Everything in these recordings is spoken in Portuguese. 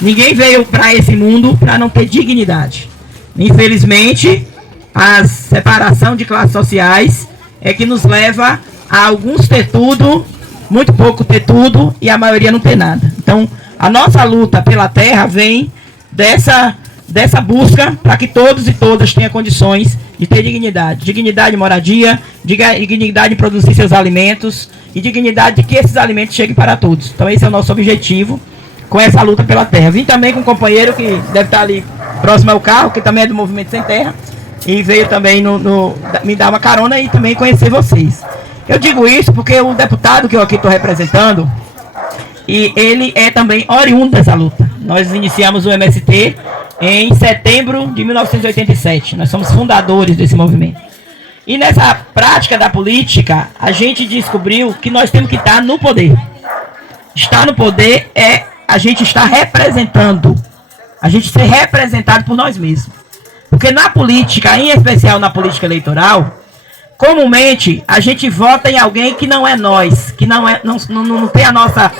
Ninguém veio para esse mundo para não ter dignidade. Infelizmente, a separação de classes sociais é que nos leva a alguns ter tudo, muito pouco ter tudo e a maioria não ter nada. Então, a nossa luta pela terra vem dessa busca para que todos e todas tenham condições de ter dignidade. Dignidade de moradia, dignidade de produzir seus alimentos e dignidade de que esses alimentos cheguem para todos. Então esse é o nosso objetivo com essa luta pela terra. Vim também com um companheiro que deve estar ali próximo ao carro, que também é do Movimento Sem Terra, e veio também me dar uma carona e também conhecer vocês. Eu digo isso porque o deputado que eu aqui estou representando, e ele é também oriundo dessa luta. Nós iniciamos o MST em setembro de 1987. Nós somos fundadores desse movimento. E nessa prática da política, a gente descobriu que nós temos que estar no poder. Estar no poder é a gente estar representando. A gente ser representado por nós mesmos. Porque na política, em especial na política eleitoral, comumente a gente vota em alguém que não é nós, que não tem a nossa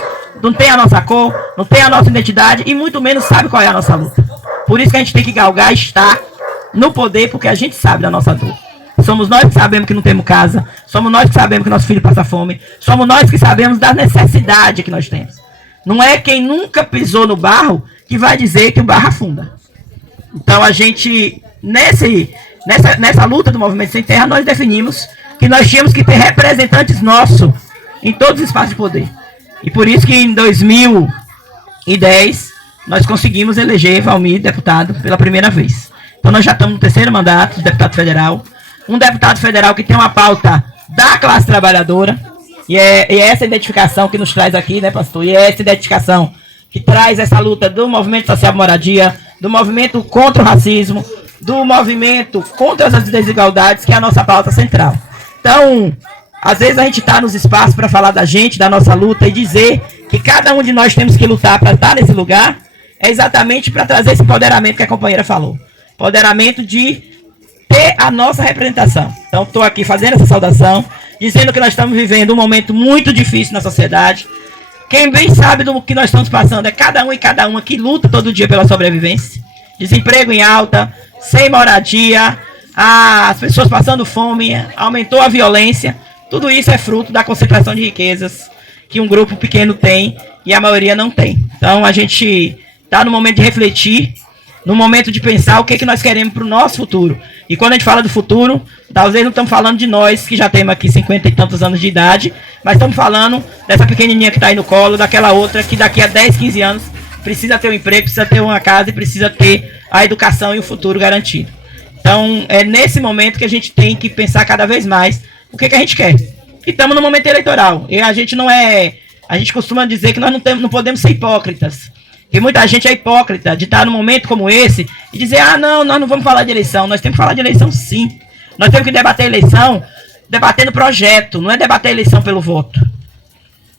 cor, não tem a nossa identidade e muito menos sabe qual é a nossa luta. Por isso que a gente tem que galgar estar no poder, porque a gente sabe da nossa dor. Somos nós que sabemos que não temos casa, somos nós que sabemos que nosso filho passa fome, somos nós que sabemos da necessidade que nós temos. Não é quem nunca pisou no barro que vai dizer que o barro afunda. Então a gente, nessa luta do Movimento Sem Terra, nós definimos que nós tínhamos que ter representantes nossos em todos os espaços de poder. E por isso que em 2010 nós conseguimos eleger Valmir deputado pela primeira vez. Então nós já estamos no terceiro mandato de deputado federal. Um deputado federal que tem uma pauta da classe trabalhadora. E é essa identificação que nos traz aqui, né, pastor? E é essa identificação que traz essa luta do movimento social moradia, do movimento contra o racismo, do movimento contra as desigualdades, que é a nossa pauta central. Então, às vezes a gente está nos espaços para falar da gente, da nossa luta e dizer que cada um de nós temos que lutar para estar nesse lugar, é exatamente para trazer esse empoderamento que a companheira falou. Empoderamento de ter a nossa representação. Então, estou aqui fazendo essa saudação, dizendo que nós estamos vivendo um momento muito difícil na sociedade. Quem bem sabe do que nós estamos passando é cada um e cada uma que luta todo dia pela sobrevivência. Desemprego em alta, sem moradia, as pessoas passando fome, aumentou a violência. Tudo isso é fruto da concentração de riquezas que um grupo pequeno tem e a maioria não tem. Então a gente está no momento de refletir, no momento de pensar o que nós queremos para o nosso futuro. E quando a gente fala do futuro, talvez não estamos falando de nós, que já temos aqui 50 e tantos anos de idade, mas estamos falando dessa pequenininha que está aí no colo, daquela outra que daqui a 10, 15 anos precisa ter um emprego, precisa ter uma casa e precisa ter a educação e o futuro garantido. Então é nesse momento que a gente tem que pensar cada vez mais o que a gente quer. E estamos no momento eleitoral. E a gente não é... A gente costuma dizer que nós não podemos ser hipócritas. Porque muita gente é hipócrita de estar num momento como esse e dizer, não, nós não vamos falar de eleição. Nós temos que falar de eleição sim. Nós temos que debater eleição debatendo projeto, não é debater eleição pelo voto.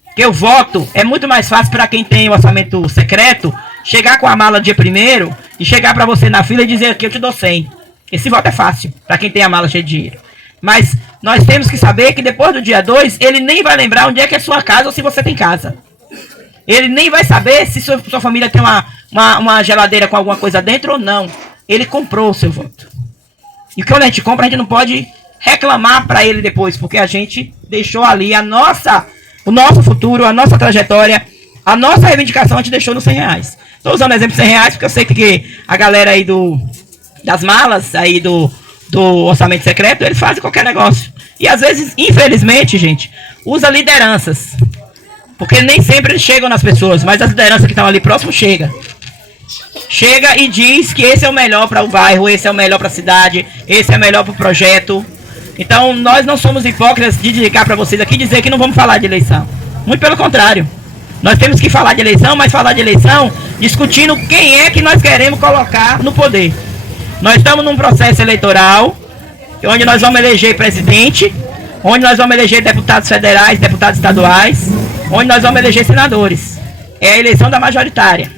Porque o voto é muito mais fácil para quem tem o orçamento secreto chegar com a mala dia 1º e chegar para você na fila e dizer que eu te dou 100. Esse voto é fácil para quem tem a mala cheia de dinheiro. Mas nós temos que saber que depois do dia 2, ele nem vai lembrar onde é que é sua casa ou se você tem casa. Ele nem vai saber se sua família tem uma geladeira com alguma coisa dentro ou não. Ele comprou o seu voto. E quando a gente compra, a gente não pode reclamar para ele depois, porque a gente deixou ali o nosso futuro, a nossa trajetória, a nossa reivindicação, a gente deixou nos R$100. Estou usando o exemplo de R$100 porque eu sei que a galera aí das malas, aí do orçamento secreto, eles fazem qualquer negócio. E às vezes, infelizmente, gente, usa lideranças. Porque nem sempre eles chegam nas pessoas, mas as lideranças que estão ali próximo chega e diz que esse é o melhor para o bairro, esse é o melhor para a cidade, esse é o melhor para o projeto. Então nós não somos hipócritas de dedicar para vocês aqui e dizer que não vamos falar de eleição. Muito pelo contrário. Nós temos que falar de eleição, mas falar de eleição discutindo quem é que nós queremos colocar no poder. Nós estamos num processo eleitoral onde nós vamos eleger presidente, onde nós vamos eleger deputados federais, deputados estaduais, onde nós vamos eleger senadores. É a eleição da majoritária.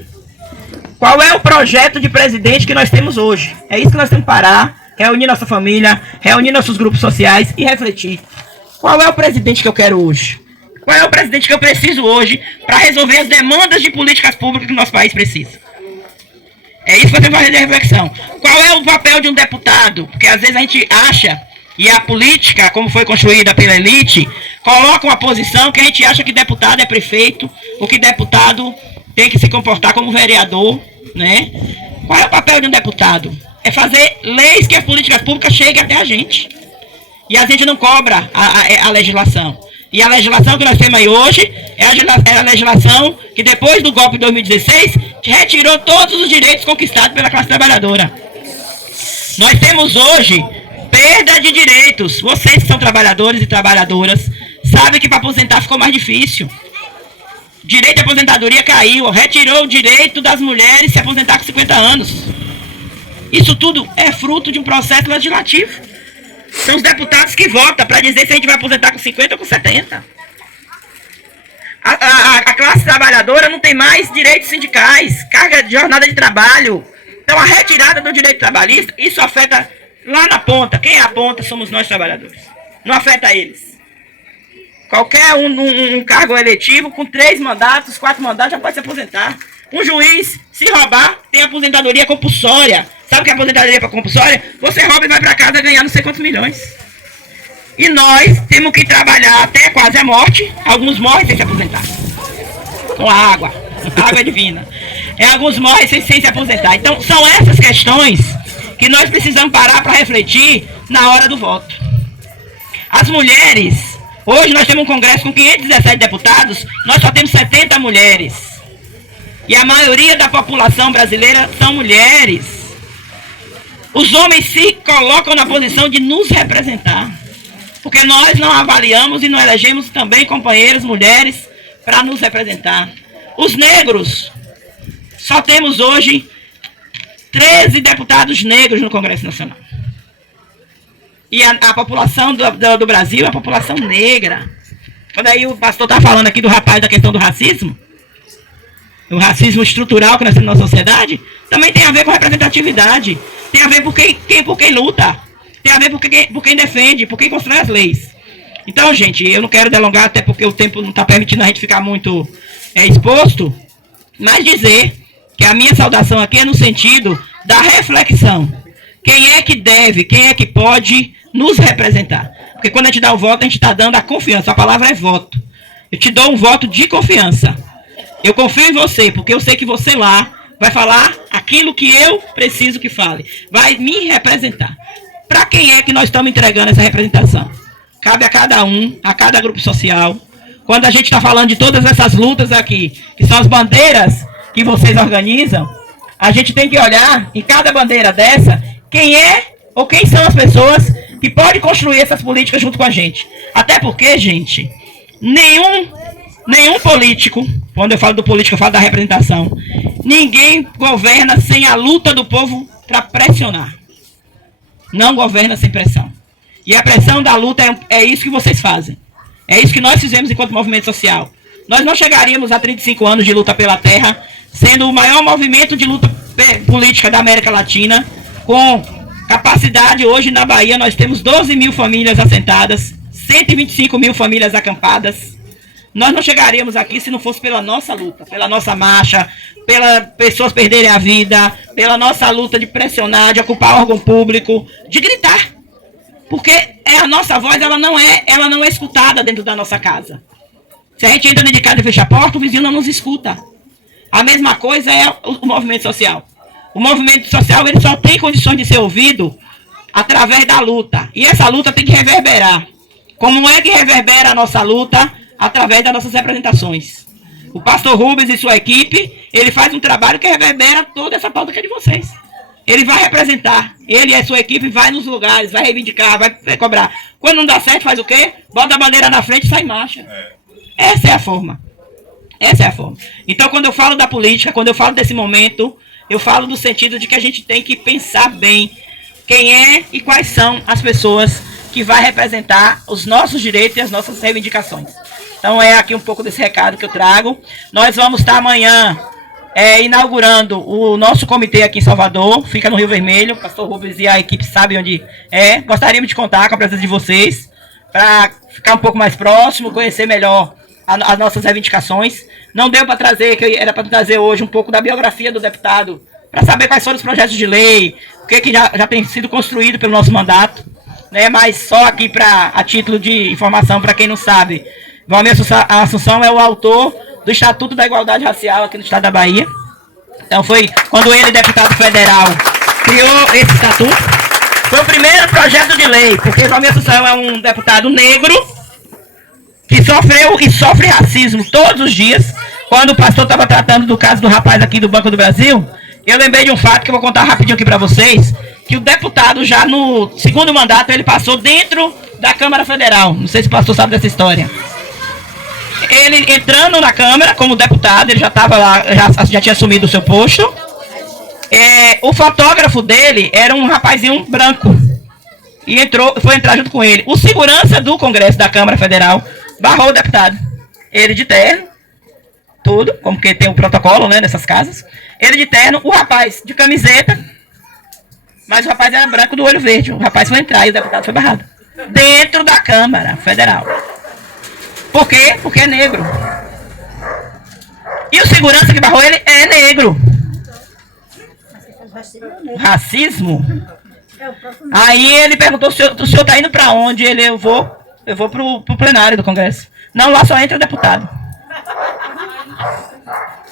Qual é o projeto de presidente que nós temos hoje? É isso que nós temos que parar, reunir nossa família, reunir nossos grupos sociais e refletir. Qual é o presidente que eu quero hoje? Qual é o presidente que eu preciso hoje para resolver as demandas de políticas públicas que o nosso país precisa? É isso que você vai fazer de reflexão. Qual é o papel de um deputado? Porque às vezes a gente acha, e a política, como foi construída pela elite, coloca uma posição que a gente acha que deputado é prefeito, ou que deputado tem que se comportar como vereador, né? Qual é o papel de um deputado? É fazer leis que as políticas públicas cheguem até a gente. E a gente não cobra a legislação. E a legislação que nós temos aí hoje é a legislação que depois do golpe de 2016 retirou todos os direitos conquistados pela classe trabalhadora. Nós temos hoje perda de direitos. Vocês que são trabalhadores e trabalhadoras sabem que para aposentar ficou mais difícil. Direito de aposentadoria caiu, retirou o direito das mulheres se aposentar com 50 anos. Isso tudo é fruto de um processo legislativo. São os deputados que votam para dizer se a gente vai aposentar com 50 ou com 70. A classe trabalhadora não tem mais direitos sindicais, carga de jornada de trabalho. Então a retirada do direito trabalhista, isso afeta lá na ponta. Quem é a ponta somos nós trabalhadores. Não afeta eles. Qualquer um cargo eletivo com 3 mandatos, 4 mandatos já pode se aposentar. Um juiz, se roubar, tem aposentadoria compulsória. Sabe o que é aposentadoria compulsória? Você rouba e vai para casa ganhar não sei quantos milhões. E nós temos que trabalhar até quase a morte. Alguns morrem sem se aposentar. Com a água. A água é divina. Alguns morrem sem se aposentar. Então, são essas questões que nós precisamos parar para refletir na hora do voto. As mulheres, hoje nós temos um congresso com 517 deputados, nós só temos 70 mulheres. E a maioria da população brasileira são mulheres. Os homens se colocam na posição de nos representar. Porque nós não avaliamos e não elegemos também companheiras, mulheres, para nos representar. Os negros, só temos hoje 13 deputados negros no Congresso Nacional. E a população do Brasil é a população negra. Quando aí o pastor está falando aqui do rapaz da questão do racismo, o racismo estrutural que nós temos na sociedade, também tem a ver com representatividade. Tem a ver por quem luta. Tem a ver por quem defende, por quem constrói as leis. Então, gente, eu não quero delongar, até porque o tempo não está permitindo a gente ficar muito exposto, mas dizer que a minha saudação aqui é no sentido da reflexão. Quem é que deve, quem é que pode nos representar? Porque quando a gente dá o voto, a gente está dando a confiança. A palavra é voto. Eu te dou um voto de confiança. Eu confio em você, porque eu sei que você lá vai falar aquilo que eu preciso que fale. Vai me representar. Para quem é que nós estamos entregando essa representação? Cabe a cada um, a cada grupo social. Quando a gente está falando de todas essas lutas aqui, que são as bandeiras que vocês organizam, a gente tem que olhar em cada bandeira dessa, quem é ou quem são as pessoas que podem construir essas políticas junto com a gente. Até porque, gente, nenhum político, quando eu falo do político, eu falo da representação, ninguém governa sem a luta do povo para pressionar. Não governa sem pressão. E a pressão da luta é isso que vocês fazem. É isso que nós fizemos enquanto movimento social. Nós não chegaríamos a 35 anos de luta pela terra, sendo o maior movimento de luta política da América Latina, com capacidade. Hoje na Bahia nós temos 12 mil famílias assentadas, 125 mil famílias acampadas. Nós não chegaríamos aqui se não fosse pela nossa luta, pela nossa marcha, pelas pessoas perderem a vida, pela nossa luta de pressionar, de ocupar órgão público, de gritar. Porque a nossa voz ela não é escutada dentro da nossa casa. Se a gente entra dentro de casa e fecha a porta, o vizinho não nos escuta. A mesma coisa é o movimento social. O movimento social ele só tem condições de ser ouvido através da luta. E essa luta tem que reverberar. Como é que reverbera a nossa luta? Através das nossas representações. O pastor Rubens e sua equipe, ele faz um trabalho que reverbera toda essa pauta que é de vocês. Ele vai representar. Ele e a sua equipe vai nos lugares, vai reivindicar, vai cobrar. Quando não dá certo, faz o quê? Bota a bandeira na frente e sai em marcha. Essa é a forma. Essa é a forma. Então, quando eu falo da política, quando eu falo desse momento, eu falo no sentido de que a gente tem que pensar bem quem é e quais são as pessoas que vai representar os nossos direitos e as nossas reivindicações. Então é aqui um pouco desse recado que eu trago. Nós vamos estar amanhã inaugurando o nosso comitê aqui em Salvador, fica no Rio Vermelho. O pastor Rubens e a equipe sabem onde é. Gostaríamos de contar com a presença de vocês, para ficar um pouco mais próximo, conhecer melhor as nossas reivindicações. Não deu para trazer, que era para trazer hoje um pouco da biografia do deputado para saber quais foram os projetos de lei, o que já tem sido construído pelo nosso mandato, né? Mas só aqui a título de informação, para quem não sabe, Valmir Assunção é o autor do Estatuto da Igualdade Racial aqui no estado da Bahia. Então foi quando ele, deputado federal, criou esse estatuto. Foi o primeiro projeto de lei, porque Valmir Assunção é um deputado negro que sofreu e sofre racismo todos os dias. Quando o pastor estava tratando do caso do rapaz aqui do Banco do Brasil, eu lembrei de um fato que eu vou contar rapidinho aqui para vocês, que o deputado já no segundo mandato, ele passou dentro da Câmara Federal. Não sei se o pastor sabe dessa história. Ele entrando na Câmara como deputado, ele já estava lá, já tinha assumido o seu posto. O fotógrafo dele era um rapazinho branco. E foi entrar junto com ele. O segurança do Congresso da Câmara Federal barrou o deputado. Ele de terno, tudo, como que tem o protocolo, né, nessas casas. Ele de terno, o rapaz de camiseta, mas o rapaz era branco do olho verde. O rapaz foi entrar e o deputado foi barrado. Dentro da Câmara Federal. Por quê? Porque é negro. E o segurança que barrou ele é negro. Racismo? Aí ele perguntou, o senhor está indo para onde? Eu vou pro plenário do Congresso. Não, lá só entra deputado.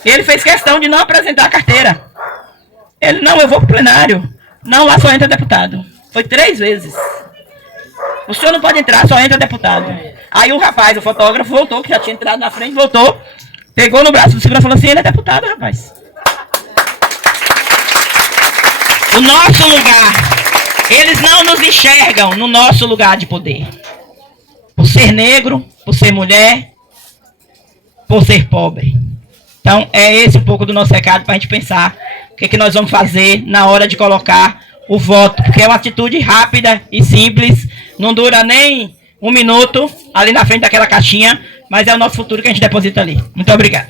Ele fez questão de não apresentar a carteira. Ele, não, eu vou pro plenário. Não, lá só entra deputado. Foi 3 vezes. O senhor não pode entrar, só entra deputado. Aí o rapaz, o fotógrafo, voltou, que já tinha entrado na frente, voltou, pegou no braço do segurança e falou assim, ele é deputado, rapaz. O nosso lugar, eles não nos enxergam no nosso lugar de poder. Por ser negro, por ser mulher, por ser pobre. Então, é esse um pouco do nosso recado para a gente pensar o que nós vamos fazer na hora de colocar o voto. Porque é uma atitude rápida e simples, não dura nem 1 minuto ali na frente daquela caixinha, mas é o nosso futuro que a gente deposita ali. Muito obrigado.